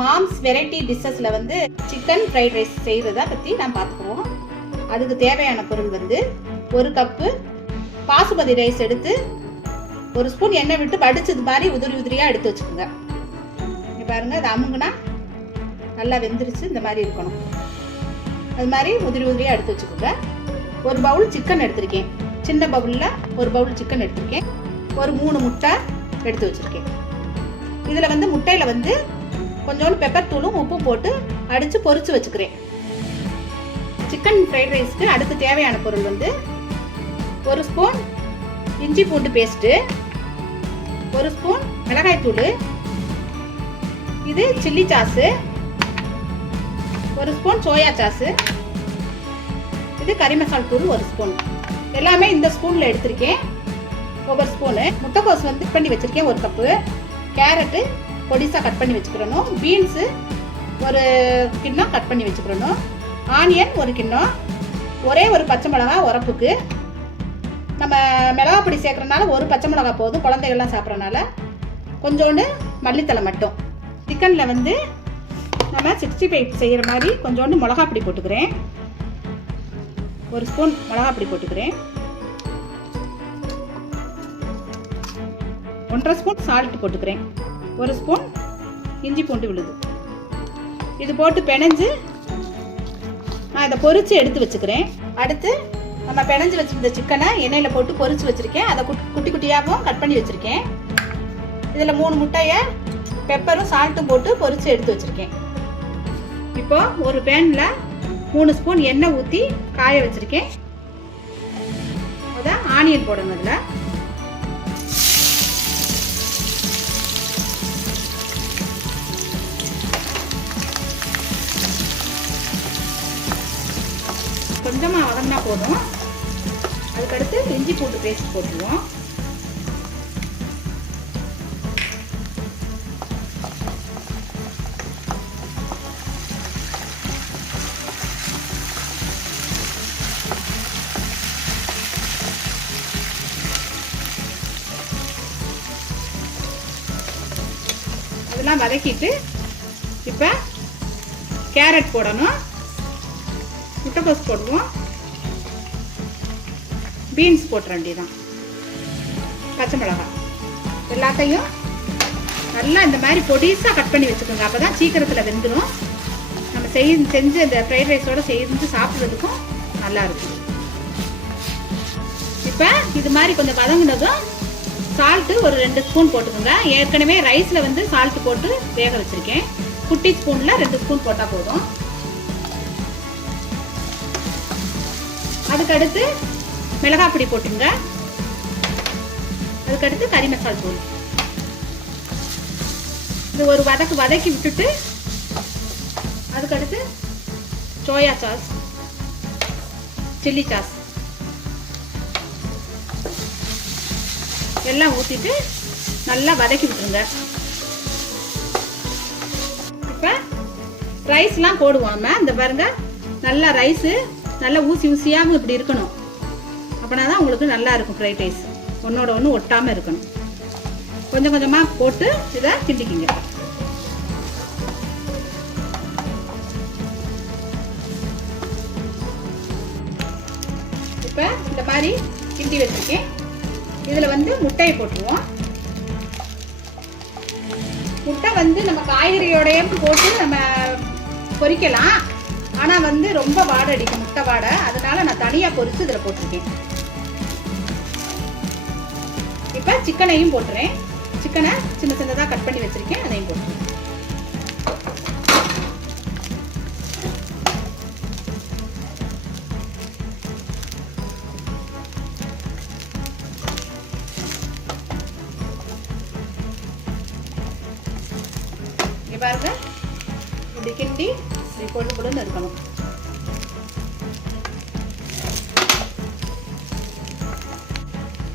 Moms variety டிஷ்ஷஸில் வந்து chicken fried rice செய்கிறத பற்றி நான் பார்த்துக்குவோம். அதுக்கு தேவையான பொருள் வந்து 1 கப்பு பாசுமதி ரைஸ் எடுத்து 1 ஸ்பூன் எண்ணெய் விட்டு வடிச்சது மாதிரி உதிரியாக எடுத்து வச்சுக்கோங்க. இங்கே பாருங்கள், இது அமுங்குனா நல்லா வெந்துருச்சு, இந்த மாதிரி இருக்கணும். அது மாதிரி உதிரியாக எடுத்து வச்சுக்கோங்க. 1 பவுல் சிக்கன் எடுத்திருக்கேன். சின்ன பவுலில் 1 பவுல் சிக்கன் எடுத்திருக்கேன். ஒரு 3 முட்டை எடுத்து வச்சுருக்கேன். இதில் வந்து முட்டையில் வந்து கொஞ்சோண்டு பெப்பர் தூளும் உப்பும் போட்டு அடித்து பொரித்து வச்சுக்கிறேன். சிக்கன் ஃப்ரைட் ரைஸ்க்கு அடுத்து தேவையான பொருள் வந்து 1 ஸ்பூன் இஞ்சி பூண்டு பேஸ்ட்டு, 1 ஸ்பூன் மிளகாய் தூள், இது chilli sauce, 1 spoon soya sauce, இது கறி மசால் தூள் 1 ஸ்பூன். எல்லாமே இந்த ஸ்பூனில் எடுத்திருக்கேன். ஒவ்வொரு ஸ்பூனு. முட்டைக்கோஸ் வந்து பண்ணி வச்சுருக்கேன் 1 கப்பு. கேரட்டு பொடிசாக கட் பண்ணி வச்சுக்கிறணும். பீன்ஸு 1 கிண்ணம் கட் பண்ணி வச்சுக்கிறணும். ஆனியன் 1 கிண்ணம். ஒரே ஒரு பச்சை மிளகா உரப்புக்கு. நம்ம மிளகா பொடி சேர்க்குறதுனால 1 பச்சை மிளகா போதும், குழந்தைகள்லாம் சாப்பிட்றதுனால. கொஞ்சோண்டு மல்லித்தலை மட்டும். சிக்கனில் வந்து நம்ம 65 செய்கிற மாதிரி கொஞ்சோண்டு மிளகா பொடி போட்டுக்கிறேன். 1 ஸ்பூன் மிளகா பொடி போட்டுக்கிறேன். 1.5 ஸ்பூன் சால்ட் போட்டுக்கிறேன். 1 ஸ்பூன் இஞ்சி பூண்டு விழுது. இது போட்டு பிணைஞ்சு நான் இதை பொரித்து எடுத்து வச்சுக்கிறேன். அடுத்து நம்ம பிணைஞ்சு வச்சுருந்த சிக்கனை எண்ணெயில் போட்டு பொரித்து வச்சுருக்கேன். அதை குட்டி குட்டியாகவும் கட் பண்ணி வச்சுருக்கேன். இதில் 3 முட்டையை பெப்பரும் சால்ட்டும் போட்டு பொரித்து எடுத்து வச்சுருக்கேன். இப்போ ஒரு பேனில் 3 ஸ்பூன் எண்ணெய் ஊற்றி காய வச்சுருக்கேன். அதான் ஆனியன் போடணும். அதில் கொஞ்சமாக வதங்கினா போதும். அதுக்கடுத்து இஞ்சி பூண்டு பேஸ்ட் போட்டுருவோம். அதெல்லாம் வதக்கிட்டு இப்போ கேரட் போடணும், முட்டைக்கோஸ் போடுவோம், பீன்ஸ் போட்டுற வேண்டியதான், பச்சை மிளகாய் எல்லாத்தையும் நல்லா இந்த மாதிரி பொடிசாக கட் பண்ணி வச்சுக்கோங்க. அப்போ தான் சீக்கிரத்தில் வெந்துடும். நம்ம செஞ்சு இந்த ஃப்ரைட் ரைஸோடு செஞ்சு சாப்பிட்றதுக்கும் நல்லாயிருக்கும். இப்போ இது மாதிரி கொஞ்சம் வதங்கினதும் சால்ட்டு ஒரு 2 ஸ்பூன் போட்டுக்கோங்க. ஏற்கனவே ரைஸில் வந்து சால்ட்டு போட்டு வேக வச்சுருக்கேன். குட்டி ஸ்பூனில் 2 ஸ்பூன் போட்டால் போதும். அதுக்கடுத்து மிளகாய் பொடி போட்டுங்க. அதுக்கடுத்து கறி மசால் தூள். இது ஒரு வதக்கி விட்டுட்டு அதுக்கடுத்து சோயா சாஸ், சில்லி சாஸ் எல்லாம் ஊற்றிட்டு நல்லா வதக்கி விட்டுருங்க. இப்போ ரைஸ்லாம் போடுவோம். இந்த பாருங்க, நல்லா ரைஸு நல்லா ஊசியாகவும் இப்படி இருக்கணும். அப்படின்னா தான் உங்களுக்கு நல்லா இருக்கும் ஃப்ரைட் ரைஸ். ஒன்றோட ஒன்று ஒட்டாமல் இருக்கணும். கொஞ்சம் கொஞ்சமாக போட்டு இதை கிண்டிக்கிங்க. இப்போ இந்த மாதிரி கிண்டி வச்சுருக்கேன். இதில் வந்து முட்டையை போட்டுருவோம். முட்டை வந்து நம்ம காய்கறியோடையும் போட்டு நம்ம பொரிக்கலாம். ஆனால் வந்து ரொம்ப வாடை அடிக்கும், முட்டை வாடை. அதனால நான் தனியாக பொரித்து இதில் போட்டிருக்கேன். இப்போ சிக்கனையும் போட்டுறேன். சிக்கனை சின்ன சின்னதாக கட் பண்ணி வச்சுருக்கேன், அதையும் போட்டுருக்கேன். இங்கே பாருங்க, இப்படி கிண்டி இப்படி போட்டு போட்டு இருக்கணும்.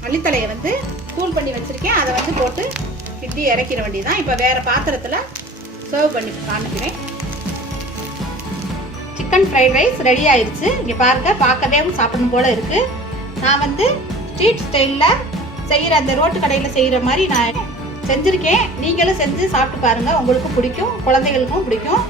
மல்லித்தலையை வந்து தூள் பண்ணி வச்சுருக்கேன். அதை வந்து போட்டு கிண்டி இறக்கிற வேண்டியதான். இப்போ வேறு பாத்திரத்தில் சர்வ் பண்ணி காமிக்கிறேன். சிக்கன் ஃப்ரைட் ரைஸ் ரெடி ஆயிடுச்சு. இங்கே பாருங்கள், பார்க்கவே சாப்பிடணும் போல் இருக்குது. நான் வந்து ஸ்ட்ரீட் ஸ்டைலில் செய்கிற அந்த ரோட்டு கடையில் செய்கிற மாதிரி நான் செஞ்சுருக்கேன். நீங்களும் செஞ்சு சாப்பிட்டு பாருங்கள், உங்களுக்கும் பிடிக்கும், குழந்தைகளுக்கும் பிடிக்கும்.